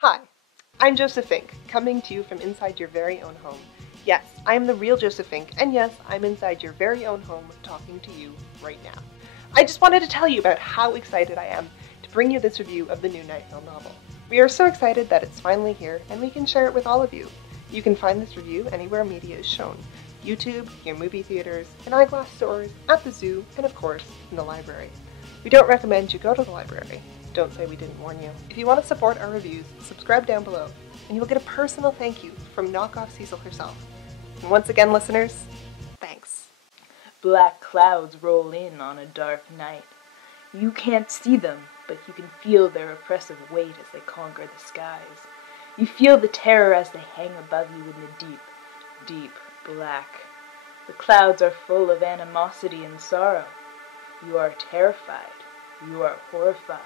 Hi, I'm Joseph Fink, coming to you from inside your very own home. Yes, I am the real Joseph Fink, and yes, I'm inside your very own home talking to you right now. I just wanted to tell you about how excited I am to bring you this review of the new Night Vale novel. We are so excited that it's finally here, and we can share it with all of you. You can find this review anywhere media is shown. YouTube, your movie theaters, in eyeglass stores, at the zoo, and of course, in the library. We don't recommend you go to the library. Don't say we didn't warn you. If you want to support our reviews, subscribe down below, and you will get a personal thank you from Knockoff Cecil herself. And once again, listeners, thanks. Black clouds roll in on a dark night. You can't see them, but you can feel their oppressive weight as they conquer the skies. You feel the terror as they hang above you in the deep, deep black. The clouds are full of animosity and sorrow. You are terrified. You are horrified.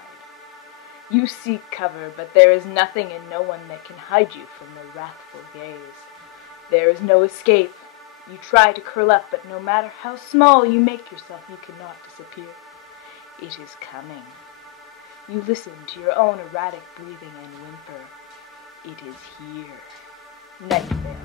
You seek cover, but there is nothing and no one that can hide you from the wrathful gaze. There is no escape. You try to curl up, but no matter how small you make yourself, you cannot disappear. It is coming. You listen to your own erratic breathing and whimper. It is here. Night Vale.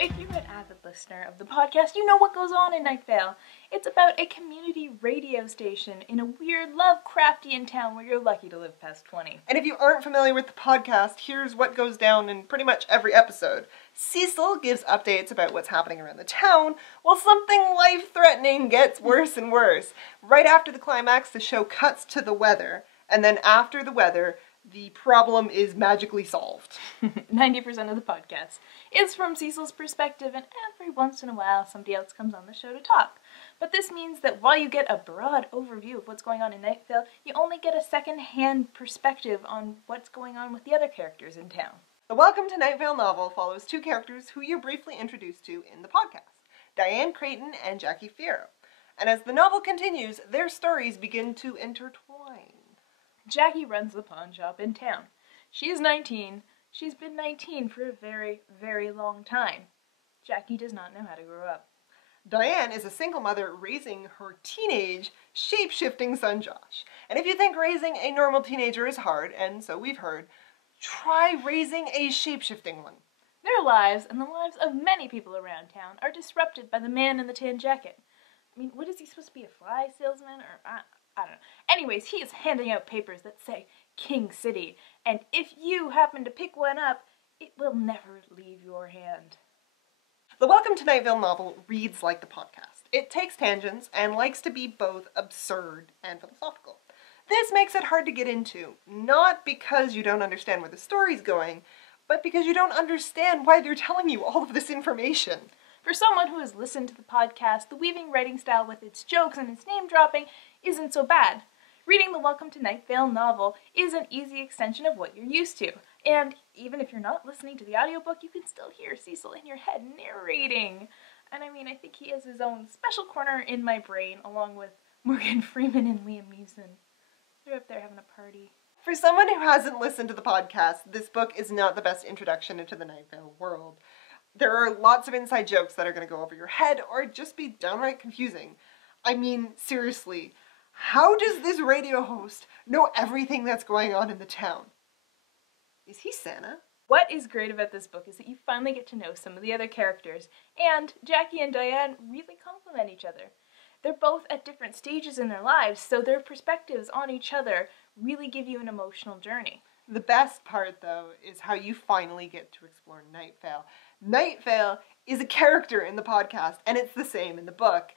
If you're an avid listener of the podcast, you know what goes on in Night Vale. It's about a community radio station in a weird, Lovecraftian town where you're lucky to live past 20. And if you aren't familiar with the podcast, here's what goes down in pretty much every episode. Cecil gives updates about what's happening around the town, while something life-threatening gets worse and worse. Right after the climax, the show cuts to the weather, and then after the weather, the problem is magically solved. 90% of the podcast is from Cecil's perspective, and every once in a while somebody else comes on the show to talk. But this means that while you get a broad overview of what's going on in Night Vale, you only get a second-hand perspective on what's going on with the other characters in town. The Welcome to Night Vale novel follows two characters who you're briefly introduced to in the podcast, Diane Creighton and Jackie Fierro. And as the novel continues, their stories begin to intertwine. Jackie runs the pawn shop in town. She is 19. She's been 19 for a very, very long time. Jackie does not know how to grow up. Diane is a single mother raising her teenage, shape-shifting son Josh. And if you think raising a normal teenager is hard, and so we've heard, try raising a shape-shifting one. Their lives, and the lives of many people around town, are disrupted by the man in the tan jacket. I mean, what is he supposed to be, a fly salesman? Or I don't know. Anyways, he is handing out papers that say King City, and if you happen to pick one up, it will never leave your hand. The Welcome to Night Vale novel reads like the podcast. It takes tangents and likes to be both absurd and philosophical. This makes it hard to get into, not because you don't understand where the story's going, but because you don't understand why they're telling you all of this information. For someone who has listened to the podcast, the weaving writing style with its jokes and its name-dropping isn't so bad. Reading the Welcome to Night Vale novel is an easy extension of what you're used to. And even if you're not listening to the audiobook, you can still hear Cecil in your head narrating. And I mean, I think he has his own special corner in my brain, along with Morgan Freeman and Liam Neeson. They're up there having a party. For someone who hasn't listened to the podcast, this book is not the best introduction into the Night Vale world. There are lots of inside jokes that are going to go over your head or just be downright confusing. I mean, seriously, how does this radio host know everything that's going on in the town? Is he Santa? What is great about this book is that you finally get to know some of the other characters, and Jackie and Diane really complement each other. They're both at different stages in their lives, so their perspectives on each other really give you an emotional journey. The best part, though, is how you finally get to explore Night Vale. Night Vale is a character in the podcast, and it's the same in the book.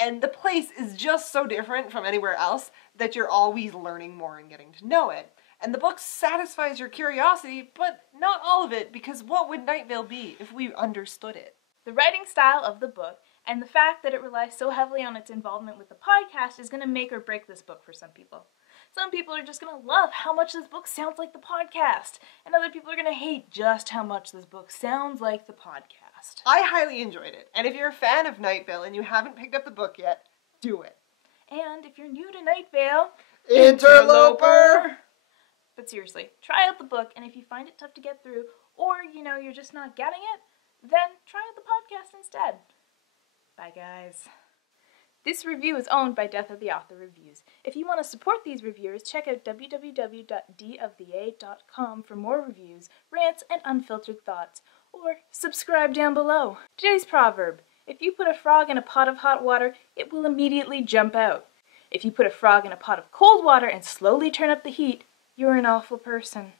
And the place is just so different from anywhere else that you're always learning more and getting to know it. And the book satisfies your curiosity, but not all of it, because what would Night Vale be if we understood it? The writing style of the book and the fact that it relies so heavily on its involvement with the podcast is going to make or break this book for some people. Some people are just going to love how much this book sounds like the podcast, and other people are going to hate just how much this book sounds like the podcast. I highly enjoyed it, and if you're a fan of Night Vale and you haven't picked up the book yet, do it. And if you're new to Night Vale, interloper! But seriously, try out the book, and if you find it tough to get through, or, you're just not getting it, then try podcast instead. Bye, guys. This review is owned by Death of the Author Reviews. If you want to support these reviewers, check out www.dofthea.com for more reviews, rants, and unfiltered thoughts, or subscribe down below. Today's proverb: if you put a frog in a pot of hot water, it will immediately jump out. If you put a frog in a pot of cold water and slowly turn up the heat, you're an awful person.